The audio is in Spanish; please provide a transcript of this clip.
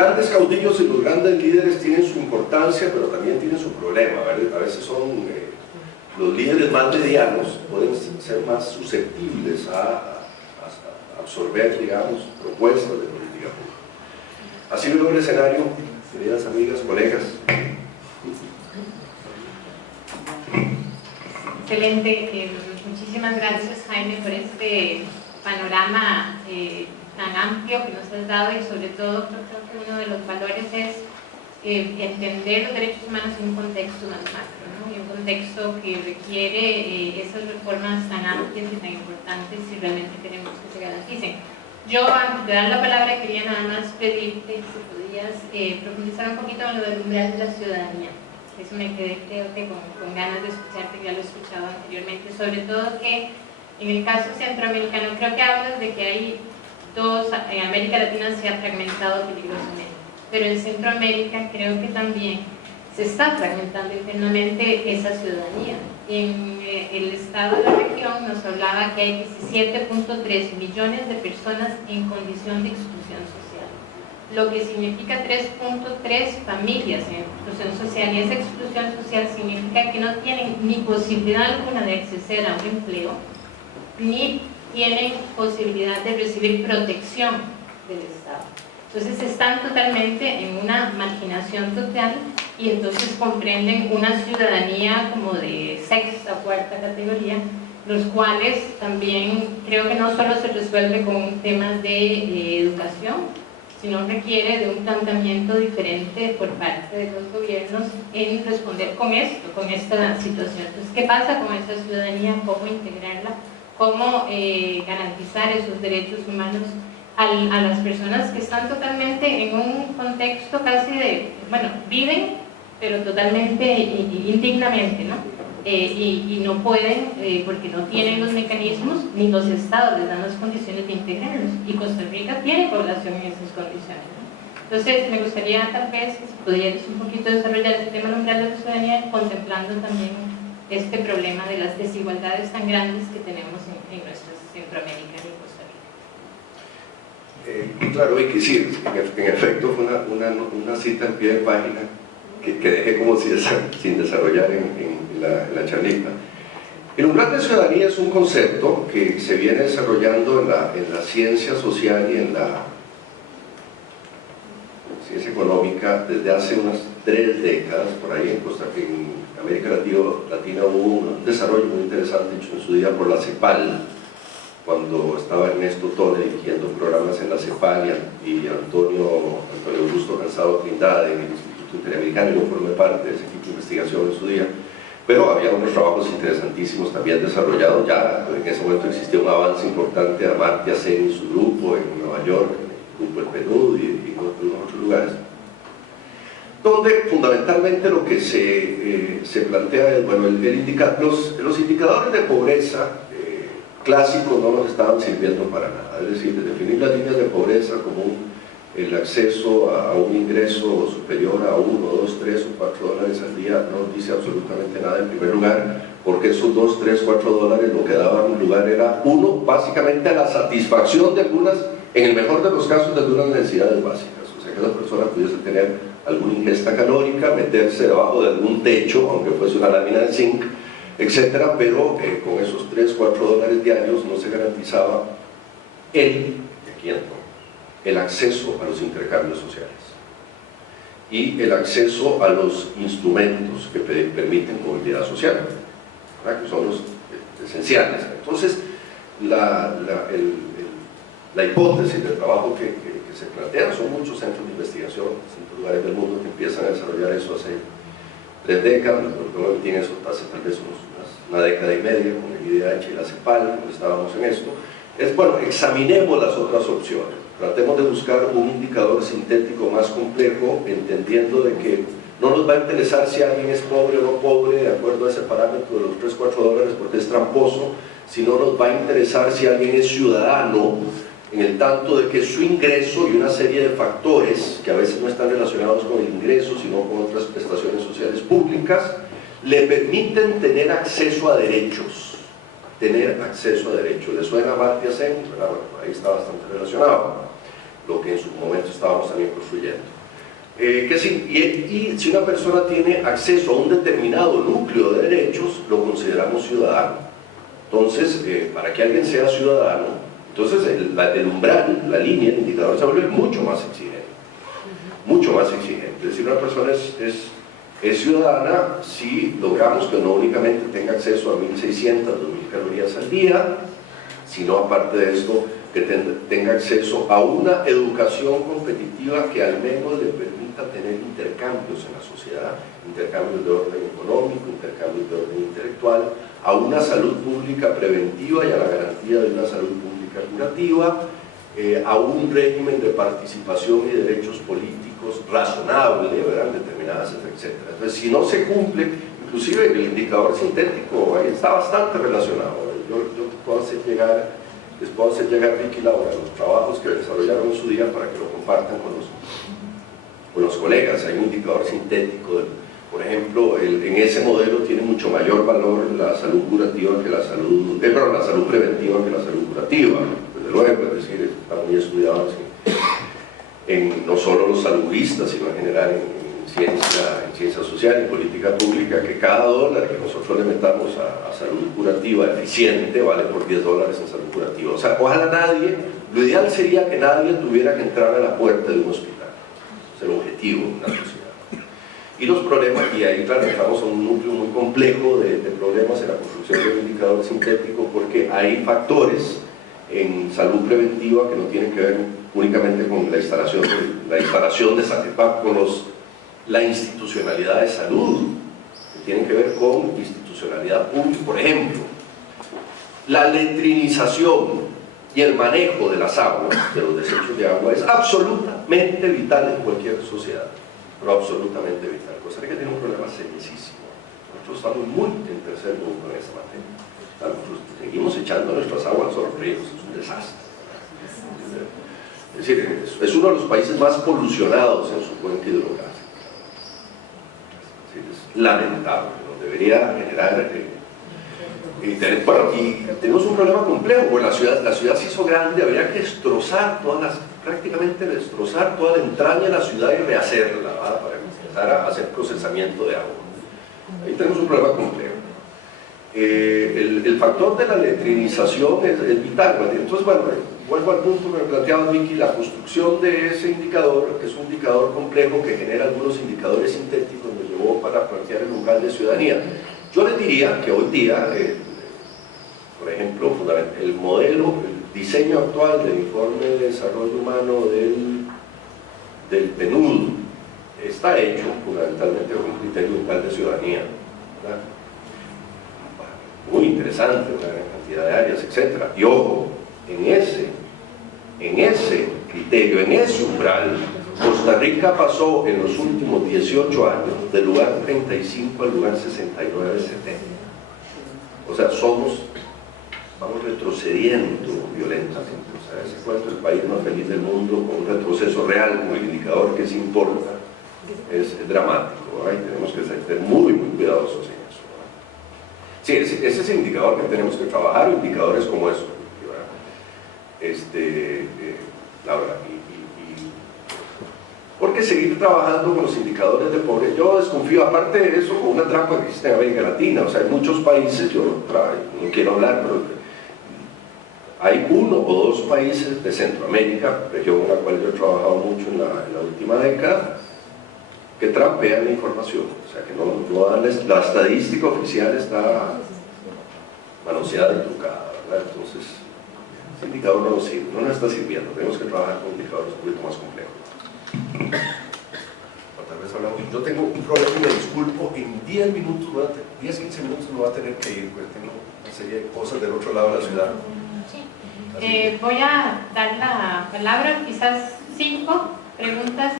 Grandes caudillos y los grandes líderes tienen su importancia, pero también tienen su problema. A veces son los líderes más medianos, pueden ser más susceptibles a absorber, digamos, propuestas de política pública. Así veo el escenario, queridas amigas, colegas. Excelente, muchísimas gracias, Jaime, por este panorama tan amplio que nos has dado, y sobre todo creo que uno de los valores es entender los derechos humanos en un contexto más macro, ¿no? Y un contexto que requiere esas reformas tan amplias y tan importantes si realmente queremos que se garanticen. Yo, antes de dar la palabra, quería nada más pedirte si podías profundizar un poquito en lo del umbral de la ciudadanía. Eso me quedé, creo que con ganas de escucharte, ya lo he escuchado anteriormente, sobre todo que en el caso centroamericano creo que hablas de que hay en América Latina se ha fragmentado peligrosamente, pero en Centroamérica creo que también se está fragmentando internamente esa ciudadanía. En el estado de la región nos hablaba que hay 17.3 millones de personas en condición de exclusión social, lo que significa 3.3 familias en exclusión social, y esa exclusión social significa que no tienen ni posibilidad alguna de acceder a un empleo, ni tienen posibilidad de recibir protección del Estado. Entonces están totalmente en una marginación total, y entonces comprenden una ciudadanía como de sexta o cuarta categoría, los cuales también creo que no solo se resuelve con temas de educación, sino requiere de un planteamiento diferente por parte de los gobiernos en responder con esto, con esta situación. Entonces, ¿qué pasa con esa ciudadanía? ¿Cómo integrarla? ¿Cómo garantizar esos derechos humanos a las personas que están totalmente en un contexto casi de, bueno, viven, pero totalmente indignamente, ¿no? Y no pueden, porque no tienen los mecanismos, ni los estados les dan las condiciones de integrarlos, y Costa Rica tiene población en esas condiciones, ¿no? Entonces, me gustaría tal vez que si pudieras un poquito desarrollar este tema umbral de la ciudadanía, contemplando también este problema de las desigualdades tan grandes que tenemos en nuestra Centroamérica y Costa Rica. Claro, y que sí, en efecto fue una cita en pie de página que dejé como sin desarrollar en la charlita. El umbral de ciudadanía es un concepto que se viene desarrollando en la ciencia social y en la ciencia económica desde hace unas 3 décadas, por ahí en América Latina hubo un desarrollo muy interesante hecho en su día por la CEPAL, cuando estaba Ernesto Tone dirigiendo programas en la CEPAL y Antonio Augusto Cansado Trindade en el Instituto Interamericano. Yo formé parte de ese equipo de investigación en su día, pero había unos trabajos interesantísimos también desarrollados. Ya en ese momento existía un avance importante de Amartya Sen y su grupo en Nueva York, el grupo del PNUD y en otros lugares, donde fundamentalmente lo que se plantea es, bueno, los indicadores de pobreza clásicos no nos estaban sirviendo para nada. Es decir, definir las líneas de pobreza como el acceso a un ingreso superior a 1, 2, 3 o 4 dólares al día no nos dice absolutamente nada, en primer lugar, porque esos 2, 3, 4 dólares lo que daban lugar era, básicamente a la satisfacción de algunas, en el mejor de los casos, de algunas necesidades básicas. O sea, que la persona pudiese tener alguna ingesta calórica, meterse debajo de algún techo, aunque fuese una lámina de zinc, etcétera, pero con esos 3, 4 dólares diarios no se garantizaba el acceso a los intercambios sociales y el acceso a los instrumentos que permiten movilidad social, ¿verdad? Que son los esenciales. Entonces, la hipótesis del trabajo que se plantea, son muchos centros de investigación en distintos lugares del mundo que empiezan a desarrollar eso hace 3 décadas, lo que tiene eso hace tal vez una década y media, con el IDH y la CEPAL, cuando estábamos en esto, es, bueno, examinemos las otras opciones, tratemos de buscar un indicador sintético más complejo, entendiendo de que no nos va a interesar si alguien es pobre o no pobre, de acuerdo a ese parámetro de los 3, 4 dólares, porque es tramposo, sino nos va a interesar si alguien es ciudadano, en el tanto de que su ingreso y una serie de factores que a veces no están relacionados con el ingreso, sino con otras prestaciones sociales públicas, le permiten tener acceso a derechos. ¿Le suena a Amartya Sen? Bueno, ahí está bastante relacionado. lo que en su momento estábamos también construyendo. Y si una persona tiene acceso a un determinado núcleo de derechos, lo consideramos ciudadano. Entonces, para que alguien sea ciudadano, entonces el umbral, la línea, el indicador se vuelve mucho más exigente. Mucho más exigente. Es decir, una persona es ciudadana si logramos que no únicamente tenga acceso a 1.600, 2.000 calorías al día, sino aparte de esto, que tenga acceso a una educación competitiva que al menos le permita tener intercambios en la sociedad, intercambios de orden económico, intercambios de orden intelectual, a una salud pública preventiva y a la garantía de una salud pública curativa, a un régimen de participación y derechos políticos razonable, ¿verdad?, determinadas, etc. Entonces, si no se cumple, inclusive el indicador sintético ahí está bastante relacionado. Yo les puedo hacer llegar Ricky y Laura los trabajos que desarrollaron en su día para que lo compartan con los colegas. Hay un indicador sintético, por ejemplo, en ese modelo tiene mucho mayor valor la salud curativa que la salud, la salud preventiva que la salud curativa, desde luego, es decir, está muy estudiado en no solo los saludistas, sino en general en ciencia social y política pública, que cada dólar que nosotros le metamos a salud curativa eficiente vale por $10 en salud curativa. O sea, ojalá nadie, lo ideal sería que nadie tuviera que entrar a la puerta de un hospital. Es el objetivo de una sociedad. Y los problemas, y ahí claro, entramos a un núcleo muy complejo de problemas en la construcción del indicador sintético, porque hay factores en salud preventiva que no tienen que ver únicamente con la instalación de Satepa, con la institucionalidad de salud, que tienen que ver con institucionalidad pública. Por ejemplo, la letrinización y el manejo de las aguas, de los desechos de agua, es absolutamente vital en cualquier sociedad, pero absolutamente vital. Costa Rica tiene un problema seriosísimo. Nosotros estamos muy en tercer mundo en esta materia. Nosotros seguimos echando nuestras aguas a los ríos, es un desastre. Es decir, es uno de los países más polucionados en su cuenca hidrográfica. Es lamentable, nos debería generar bueno, y tenemos un problema complejo, porque la ciudad se hizo grande, habría que destrozar prácticamente destrozar toda la entraña de la ciudad y rehacerla, ¿verdad?, para empezar a hacer procesamiento de agua. Ahí tenemos un problema complejo. El factor de la letrinización es vital, ¿verdad? Entonces, bueno, vuelvo al punto que me planteaba Vicky, la construcción de ese indicador, que es un indicador complejo que genera algunos indicadores sintéticos, nos llevó para plantear el umbral de ciudadanía. Yo les diría que hoy día, por ejemplo, el modelo, el diseño actual del informe de desarrollo humano del PNUD está hecho fundamentalmente con un criterio umbral de ciudadanía, ¿verdad?, muy interesante, una gran cantidad de áreas, etc. Y ojo, en ese criterio, en ese umbral, Costa Rica pasó en los últimos 18 años del lugar 35 al lugar 69-70. O sea, vamos retrocediendo violentamente. O sea, ese cuento del país más feliz del mundo, con un retroceso real, como el indicador que se importa, es dramático. Ahí tenemos que ser muy, muy cuidadosos en eso. Sí, ese es el indicador que tenemos que trabajar, indicadores como eso. Laura, porque seguir trabajando con los indicadores de pobreza, yo desconfío, aparte de eso, con una trampa que existe en América Latina. O sea, en muchos países, yo no quiero hablar, pero hay 1 o 2 países de Centroamérica, región en la cual yo he trabajado mucho en la última década, que trampean la información. O sea, que no dan la estadística oficial, está manoseada y trucada, ¿verdad? Entonces, ese indicador no nos sirve, no nos está sirviendo. Tenemos que trabajar con indicadores un poquito más complejos. Tal vez hablamos. Yo tengo un problema y me disculpo, en 10 minutos, 10-15 minutos me voy a tener que ir, porque tengo una serie de cosas del otro lado de la ciudad. Sí. Voy a dar la palabra, quizás 5 preguntas